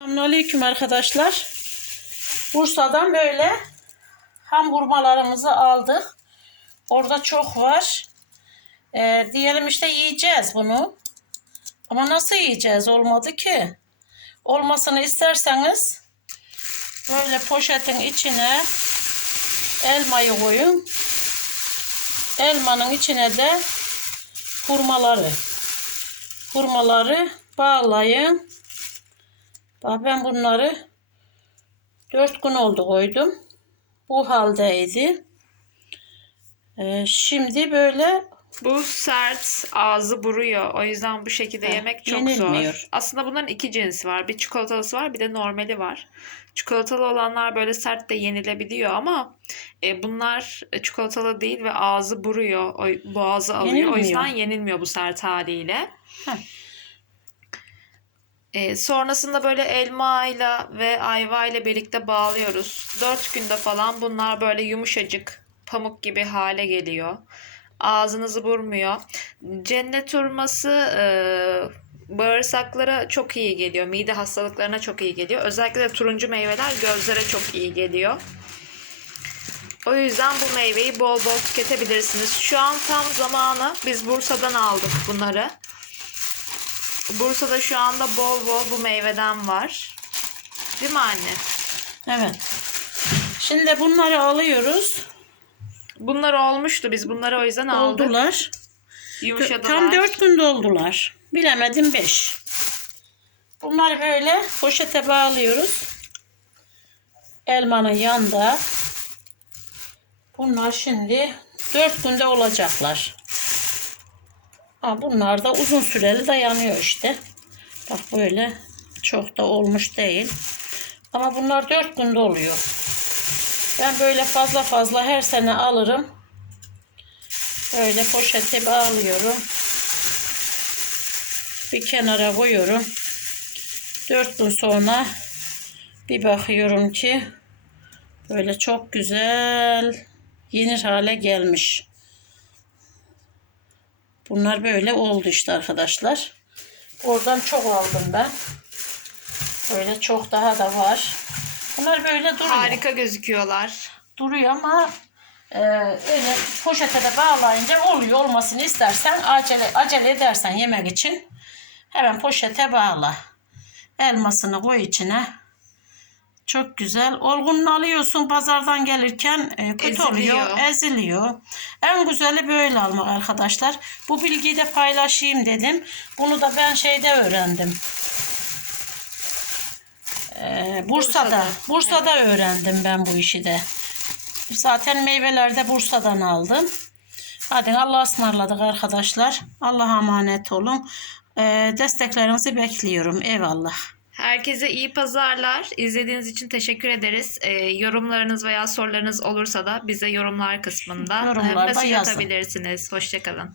Selamünaleyküm arkadaşlar. Bursa'dan böyle ham hurmalarımızı aldık. Orada çok var. Ee, diyelim işte yiyeceğiz bunu. Ama nasıl yiyeceğiz? Olmadı ki. Olmasını isterseniz böyle poşetin içine elmayı koyun. Elmanın içine de hurmaları. Hurmaları bağlayın. Bak ben bunları dört gün oldu koydum. Bu haldeydi. Ee, şimdi böyle Bu sert, ağzı buruyor. O yüzden bu şekilde Heh, yemek çok yenilmiyor. zor. Aslında bunların iki cinsi var. Bir çikolatalısı var, bir de normali var. Çikolatalı olanlar böyle sert de yenilebiliyor ama e, bunlar çikolatalı değil ve ağzı buruyor. O, boğazı alıyor. O Yenilmiyor. yüzden yenilmiyor bu sert haliyle. Heh. E, sonrasında böyle elma ile ve ayva ile birlikte bağlıyoruz. 4 günde falan bunlar böyle yumuşacık, pamuk gibi hale geliyor. Ağzınızı vurmuyor. Cennet hurması e, bağırsaklara çok iyi geliyor. Mide hastalıklarına çok iyi geliyor. Özellikle de turuncu meyveler gözlere çok iyi geliyor. O yüzden bu meyveyi bol bol tüketebilirsiniz. Şu an tam zamanı. Biz Bursa'dan aldık bunları. Bursa'da şu anda bol bol bu meyveden var. Değil mi anne? evet. Şimdi bunları alıyoruz. Bunlar olmuştu. Biz bunları o yüzden aldık. Oldular. Yumuşadılar. Tam dört günde oldular. Bilemedim beş. Bunları böyle poşete bağlıyoruz. Elmanın yanında. Bunlar şimdi dört günde olacaklar. Ha, bunlar da uzun süreli dayanıyor işte. Bak böyle çok da olmuş değil. Ama bunlar dört günde oluyor. Ben böyle fazla fazla her sene alırım. Böyle poşete bağlıyorum. Bir kenara koyuyorum. Dört gün sonra bir bakıyorum ki böyle çok güzel yenir hale gelmiş. Bunlar böyle oldu işte arkadaşlar. Oradan çok aldım ben. Böyle çok daha da var. Bunlar böyle duruyor Harika gözüküyorlar. duruyor ama e, öyle poşete de bağlayınca oluyor olmasını istersen acele acele edersen yemek için hemen poşete bağla. Elmasını koy içine. Çok güzel. Olgununu alıyorsun pazardan gelirken e, kötü oluyor, Eziliyor. eziliyor. En güzeli böyle almak arkadaşlar. Bu bilgiyi de paylaşayım dedim. Bunu da ben şeyde öğrendim. Ee, Bursa'da, Bursa'da, Bursa'da öğrendim ben bu işi de. Zaten meyveler de Bursa'dan aldım. Hadi Allah'a ısmarladık arkadaşlar. Allah'a emanet olun. Ee, desteklerinizi bekliyorum. Eyvallah. Herkese iyi pazarlar. İzlediğiniz için teşekkür ederiz. Ee, yorumlarınız veya sorularınız olursa da bize yorumlar kısmında Yorumlarda mesaj yazın. atabilirsiniz. Hoşçakalın.